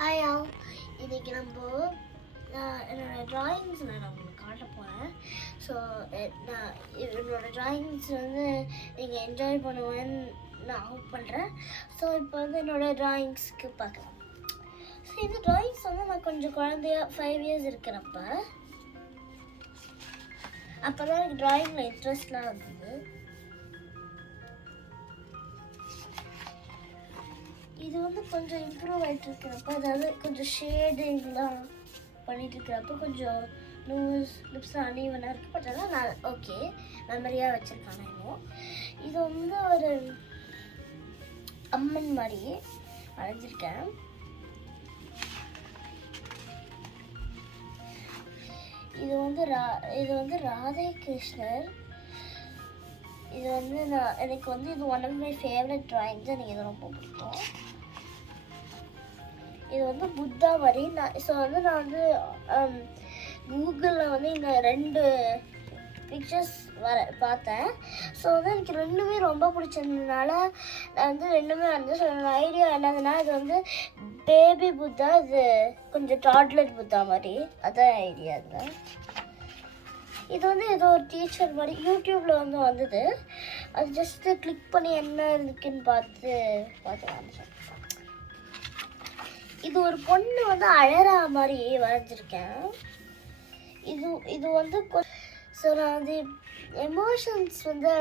Hi இன்னைக்கு நம்ம என்னோடய ட்ராயிங்ஸில் நான் உங்களுக்கு காட்ட போகிறேன். ஸோ நான் என்னோடய ட்ராயிங்ஸ் வந்து நீங்கள் என்ஜாய் பண்ணுவேன்னு நான் ஹோப் பண்ணுறேன். ஸோ இப்போ வந்து என்னோடய ட்ராயிங்ஸ்க்கு பார்க்கலாம். ஸோ இந்த ட்ராயிங்ஸ் வந்து நான் கொஞ்சம் குழந்தையா 5 years இருக்கிறப்ப அப்போ தான் எனக்கு ட்ராயிங்கில் இன்ட்ரெஸ்ட்லாம் இருந்தது. இது வந்து கொஞ்சம் இம்ப்ரூவ் ஆகிட்டு இருக்கிறப்ப, அதாவது கொஞ்சம் ஷேடிங்லாம் பண்ணிட்டு இருக்கிறப்ப கொஞ்சம் லிப்ஸ்லாம் அனீவனாக இருக்குது. பட் ஆனால் நான் ஓகே மெமரியாக வச்சுருக்காங்க. இன்னும் இது வந்து ஒரு அம்மன் மாதிரி வரைஞ்சிருக்கேன். இது வந்து ராதே கிருஷ்ணர். இது வந்து எனக்கு வந்து இது one of my favourite drawings. எனக்கு இது ரொம்ப பிடிக்கும். இது வந்து புத்தா மாதிரி நான் வந்து கூகுளில் வந்து இந்த 2 பிக்சர்ஸ் பார்த்தேன். ஸோ வந்து எனக்கு ரெண்டுமே ரொம்ப பிடிச்சிருந்ததுனால நான் வந்து ரெண்டுமே வந்து ஐடியா என்னதுன்னா, இது வந்து பேபி புத்தா, இது கொஞ்சம் டாட்லர் புத்தா மாதிரி, அதான் ஐடியா இருந்தேன். இது வந்து ஏதோ ஒரு டீச்சர் மாதிரி யூடியூப்பில் வந்து வந்தது. அது ஜஸ்ட்டு கிளிக் பண்ணி என்ன இருக்குன்னு பார்த்து காமிச்சேன். இது ஒரு பொண்ணு வந்து அழறா மாதிரி வரைஞ்சிருக்கேன். இது வந்து ஸோ நான் வந்து எமோஷன்ஸ் வந்து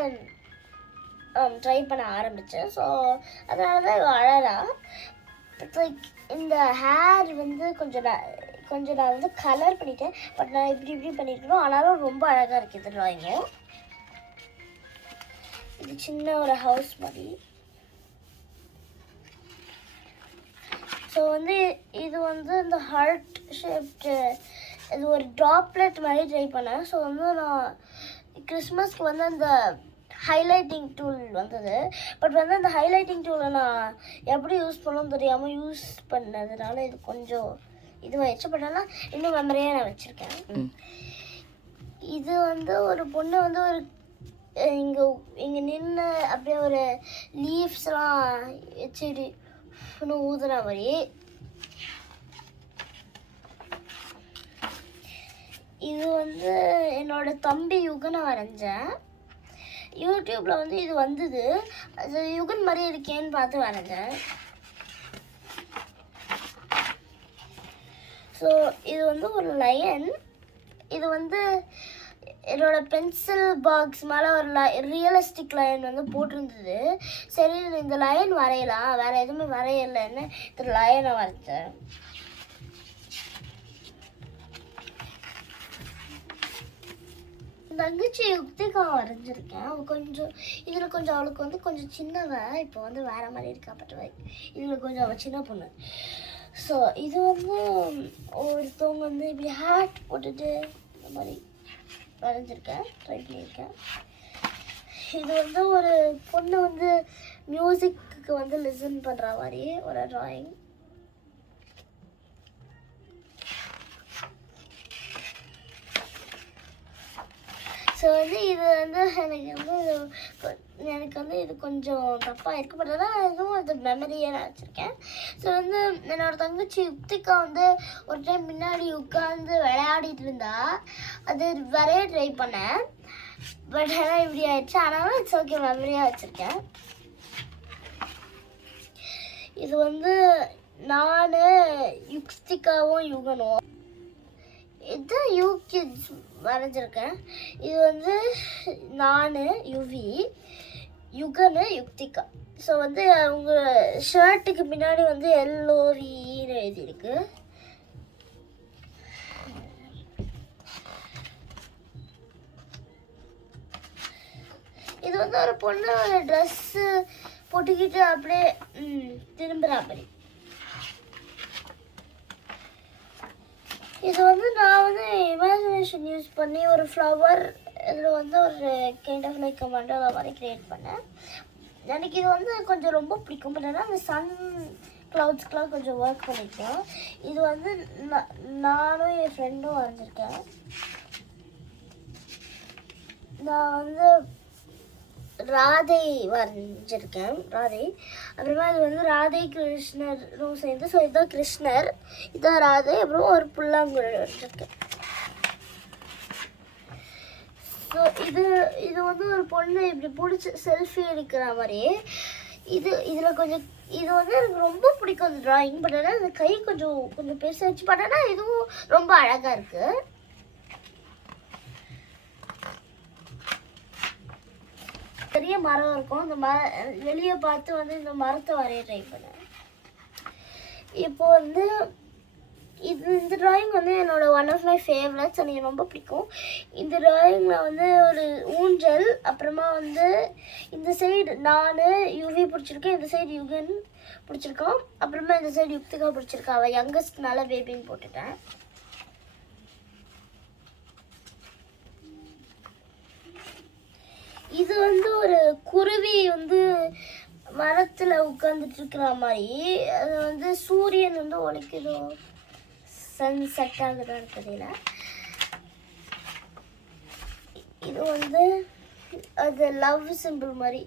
ட்ரை பண்ண ஆரம்பித்தேன். ஸோ அதனால தான் இது அழறா. இட்ஸ் லைக் இந்த ஹேர் வந்து கொஞ்சம் நான் வந்து கலர் பண்ணிட்டேன். பட் நான் இப்படி பண்ணியிருக்கணும். ஆனாலும் ரொம்ப அழகாக இருக்குது இந்த ட்ராயிங்கும். இது சின்ன ஒரு ஹவுஸ் மாதிரி. ஸோ வந்து இது வந்து இந்த ஹார்ட் ஷேப்டு இது ஒரு ட்ராப்லெட் மாதிரி ட்ரை பண்ணேன். ஸோ வந்து நான் கிறிஸ்மஸ்க்கு வந்து அந்த ஹைலைட்டிங் டூல் வந்தது. பட் வந்து அந்த ஹைலைட்டிங் டூலை நான் எப்படி யூஸ் பண்ணணும்னு தெரியாமல் யூஸ் பண்ணதுனால இது கொஞ்சம் இதுவாகிடுச்சு. பட் ஆனால் இன்னும் மெமரியாக நான் வச்சுருக்கேன். இது வந்து ஒரு பொண்ணு வந்து ஒரு இங்கே நின்று அப்படியே ஒரு லீவ்ஸ்லாம் வச்சுட்டு இன்னும் ஊதுற மாதிரி. இது வந்து என்னோட தம்பி யுகனை வரைஞ்சேன். யூடியூப்பில் வந்து இது வந்தது. அது யுகன் மாதிரி இருக்கேன்னு பார்த்து வரைஞ்சேன். ஸோ இது வந்து ஒரு லயன். இது வந்து என்னோட பென்சில் பாக்ஸ் மேலே ஒரு ரியலிஸ்டிக் லைன் வந்து போட்டிருந்தது. சரி இந்த லைன் வரையலாம், வேறு எதுவுமே வரையலைன்னு இந்த லைனை வரைஞ்சேன். தங்கச்சி யுக்திகா வரைஞ்சிருக்கேன். இதில் கொஞ்சம் அவளுக்கு வந்து கொஞ்சம் சின்னவ, இப்போ வந்து வேறு மாதிரி இருக்கா. பட் இதில் கொஞ்சம் அவள் சின்ன பொண்ணு. ஸோ இது வந்து ஒருத்தவங்க வந்து இப்படி ஹேட் போட்டுட்டு இந்த மாதிரி வரைஞ்சிருக்கேன், ட்ரை பண்ணியிருக்கேன். இது வந்து ஒரு பொண்ணு வந்து மியூசிக்கு வந்து லிசன் பண்ணுற மாதிரி ஒரு ட்ராயிங். ஸோ வந்து இது வந்து எனக்கு வந்து இது கொஞ்சம் தப்பாக இருக்குது. பட் அதான் இதுவும் அது மெமரியாக நான் வச்சுருக்கேன். ஸோ வந்து என்னோடய தங்கச்சி யுக்திகா வந்து ஒரு டைம் முன்னாடி உட்காந்து விளையாடிட்டு இருந்தா. அது வரைய ட்ரை பண்ணேன். பட் ஆனால் இப்படி ஆயிடுச்சு. ஆனாலும் இட்ஸ் ஓகே, மெமரியாக வச்சுருக்கேன். இது வந்து நான் யுக்திகாவும் யுகனும் இதுதான் யூகிட்ஸ் வரைஞ்சிருக்கேன். இது வந்து நான் யுவி, யுகனு, யுக்திகா. ஸோ வந்து அவங்க ஷர்ட்டுக்கு பின்னாடி வந்து எல்ஓவின்னு எழுதியிருக்கு. இது வந்து ஒரு பொண்ணு ஒரு ட்ரெஸ்ஸு போட்டுக்கிட்டு அப்படியே திரும்புகிற மாதிரி. இது வந்து நான் வந்து இமேஜினேஷன் யூஸ் பண்ணி ஒரு ஃப்ளவர் இதில் வந்து ஒரு கைண்ட் ஆஃப் லைக் மண்டலா மாதிரி க்ரியேட் பண்ணேன். எனக்கு இது வந்து கொஞ்சம் ரொம்ப பிடிக்கும். பட் ஆனால் அந்த சன் க்ளவுட்ஸ்க்கெலாம் கொஞ்சம் ஒர்க் பண்ணியிருக்கேன். இது வந்து நானும் என் ஃப்ரெண்டும் வரைஞ்சிருக்கேன். நான் வந்து ராதை வரைஞ்சிருக்கேன், ராதை. அப்புறமா இது வந்து ராதை கிருஷ்ணரும் சேர்ந்து. ஸோ இதுதான் கிருஷ்ணர், இதுதான் ராதை. அப்புறம் ஒரு புல்லாங்குழல் வரைஞ்சிருக்கேன். ஸோ இது வந்து ஒரு பொண்ணு இப்படி பிடிச்சி செல்ஃபி எடுக்கிற மாதிரி. இதில் கொஞ்சம் இது வந்து எனக்கு ரொம்ப பிடிக்கும் அந்த ட்ராயிங். பட் ஆனால் அந்த கை கொஞ்சம் பெருசாகிடுச்சு. பட் ஆனால் இதுவும் ரொம்ப அழகாக இருக்குது. பெரிய மரம் இருக்கும். அந்த வெளியே பார்த்து வந்து இந்த மரத்தை வரைய ட்ரை பண்ணேன். இப்போ வந்து இந்த ட்ராயிங் வந்து என்னோட ஒன் ஆஃப் மை ஃபேவரட்ஸ். எனக்கு ரொம்ப பிடிக்கும். இந்த ட்ராயிங்கில் வந்து ஒரு ஊஞ்சல், அப்புறமா வந்து இந்த சைடு நான் யுவி பிடிச்சிருக்கேன், இந்த சைடு யுகன் பிடிச்சிருக்கான், அப்புறமா இந்த சைடு யுக்திகா பிடிச்சிருக்கா. அவள் யங்கஸ்ட்னால பேபின்னு போட்டுட்டேன். இது வந்து ஒரு குருவி வந்து மரத்தில் உட்காந்துட்டு இருக்கிற மாதிரி. அது வந்து சூரியன் வந்து உழைக்குதோ சன் செட் ஆகுதான்னு தெரியல. இது வந்து அது லவ் சிம்பிள் மாதிரி,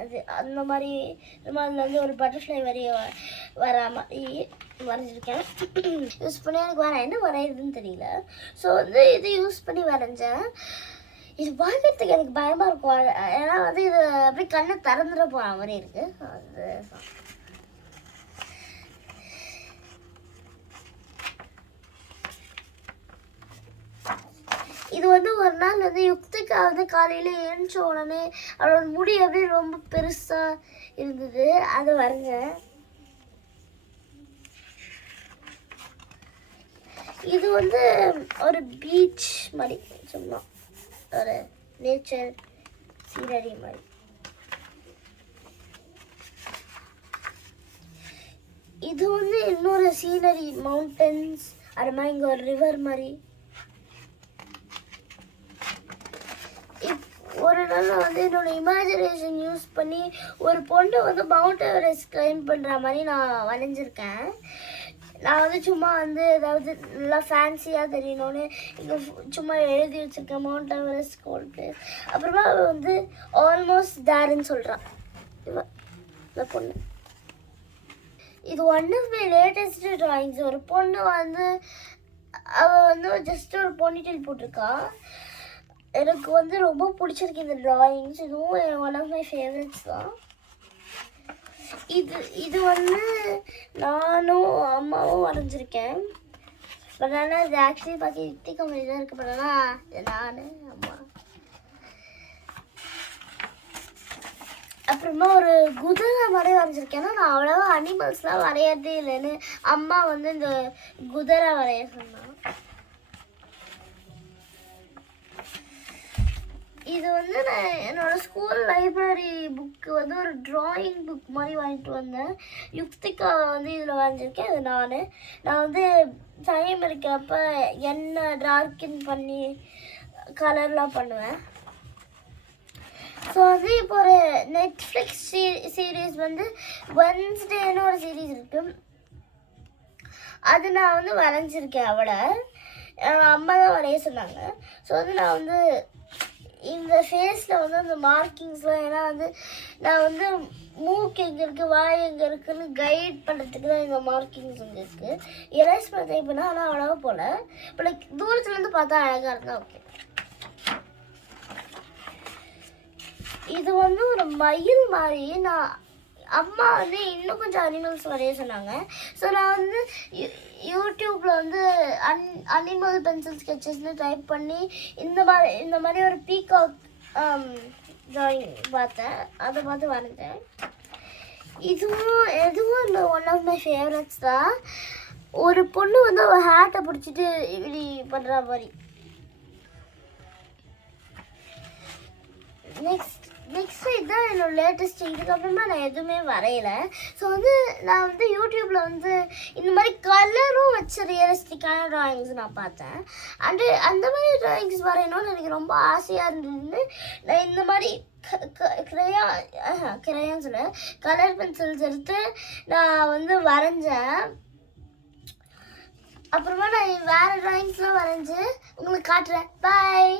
அது அந்த மாதிரி. அதில் வந்து ஒரு பட்டர்ஃப்ளை வர மாதிரி வரைஞ்சிருக்கேன். யூஸ் பண்ணி எனக்கு என்ன வரையுதுன்னு தெரியல. ஸோ வந்து இது யூஸ் பண்ணி வரைஞ்சேன். இது பார்க்கறதுக்கு எனக்கு பயமாக இருக்கும். ஏன்னா வந்து இது அப்படியே கண்ணை திறந்துட போகிற மாதிரி இருக்குது. அது இது வந்து ஒரு நாள் வந்து யுக்திகா வந்து காலையில் எழுந்த உடனே அவளோட முடி அப்படியே ரொம்ப பெருசாக இருந்தது, அதை வரைஞ்சேன். இது வந்து ஒரு பீச் மாதிரி, சும்மா ஒரு நேச்சர் சீனரி மாதிரி. இது வந்து இன்னொரு சீனரி, மவுண்டன்ஸ், அதுமா இங்கே ஒரு ரிவர் மாதிரி. ஒரு நாள் வந்து என்னோட இமேஜினேஷன் யூஸ் பண்ணி ஒரு பொண்ணு வந்து மவுண்ட் எவரெஸ்ட் கிளைம் பண்ணுற மாதிரி நான் வரைஞ்சிருக்கேன். நான் வந்து சும்மா வந்து ஏதாவது நல்லா ஃபேன்சியாக தெரியணும்னு இங்கே சும்மா எழுதி வச்சுருக்கேன், மவுண்ட் எவரெஸ்ட் கோல்ட் பிளேஸ். அப்புறமா வந்து ஆல்மோஸ்ட் தேர்ன்னு சொல்கிறான் இந்த பொண்ணு. இது one of my latest drawings. ஒரு பொண்ணு வந்து அவள் வந்து ஜஸ்ட் ஒரு பொன்னிட்டெயில் போட்டிருக்கா. எனக்கு வந்து ரொம்ப பிடிச்சிருக்கு இந்த ட்ராயிங்ஸ். இதுவும் ஒன் ஆஃப் மை ஃபேவரட்ஸ் தான். இது வந்து நானும் அம்மாவும் வரைஞ்சிருக்கேன். பட் ஆனால் இது ஆக்சுவலி பார்க்க யுக்திகா மாதிரி தான் இருக்குது. பட் ஆனால் இது நான் அம்மா. அப்புறமா ஒரு குதிரை மாதிரி வரைஞ்சிருக்கேன். ஏன்னா நான் அவ்வளோவா அனிமல்ஸ்லாம் வரையறதே இல்லைன்னு அம்மா வந்து இந்த குதிரை வரைய சொன்னான். இது வந்து நான் என்னோட ஸ்கூல் லைப்ரரி புக்கு வந்து ஒரு ட்ராயிங் புக் மாதிரி வாங்கிட்டு வந்தேன். யுக்திகா வந்து இதில் வரைஞ்சிருக்கேன். அது நான் வந்து டைம் இருக்கிறப்ப எண்ணெய் டார்க்கின் பண்ணி கலர்லாம் பண்ணுவேன். ஸோ வந்து இப்போ ஒரு நெட்ஃப்ளிக்ஸ் சீரீஸ் வந்து வென்ஸ்டேன்னு ஒரு சீரீஸ் இருக்குது. அது நான் வந்து வரைஞ்சிருக்கேன். அவளை அம்மா தான் வரைய சொன்னாங்க. ஸோ வந்து நான் வந்து இந்த ஃபேஸில் வந்து அந்த மார்க்கிங்ஸ்லாம், ஏன்னா வந்து நான் வந்து மூக்கு எங்கே இருக்குது, வாய் எங்கே இருக்குதுன்னு கைட் பண்ணுறதுக்கு தான் இந்த மார்க்கிங்ஸ் வந்து இருக்குது. எரேஸ் பண்ண ட்ரை பண்ணால் ஆனால் அழகாக போல். இப்போ லைக் தூரத்துலேருந்து பார்த்தா அழகாக இருந்தால் ஓகே. இது வந்து ஒரு மயில் மாதிரி. நான் அம்மா வந்து இன்னும் கொஞ்சம் அனிமல்ஸ் வரைய சொன்னாங்க. ஸோ நான் வந்து யூடியூப்பில் வந்து அனிமல் பென்சில் ஸ்கெச்சஸ்ன்னு டைப் பண்ணி இந்த மாதிரி ஒரு பீகாக் ட்ராயிங் பார்த்தேன். அதை பார்த்து வரைஞ்சேன். எதுவும் இந்த ஒன் ஆஃப் மை ஃபேவரட்ஸ் தான். ஒரு பொண்ணு வந்து ஒரு ஹேட்டை பிடிச்சிட்டு இப்படி பண்ணுற மாதிரி. நெக்ஸ்ட் இதுதான் என்னோட லேட்டஸ்ட். இதுக்கப்புறமா நான் எதுவுமே வரையலை. ஸோ வந்து நான் வந்து யூடியூப்பில் வந்து இந்த மாதிரி கலரும் வச்ச ரியலிஸ்டிக்கான ட்ராயிங்ஸ் நான் பார்த்தேன். அந்த மாதிரி ட்ராயிங்ஸ் வரையணும்னு எனக்கு ரொம்ப ஆசையாக இருந்ததுன்னு நான் இந்த மாதிரி கிரையான்ஸில் கலர் பென்சில்ஸ் எடுத்து நான் வந்து வரைஞ்சேன். அப்புறமா நான் வேறு ட்ராயிங்ஸ்லாம் வரைஞ்சி உங்களுக்கு காட்டுறேன். பாய்.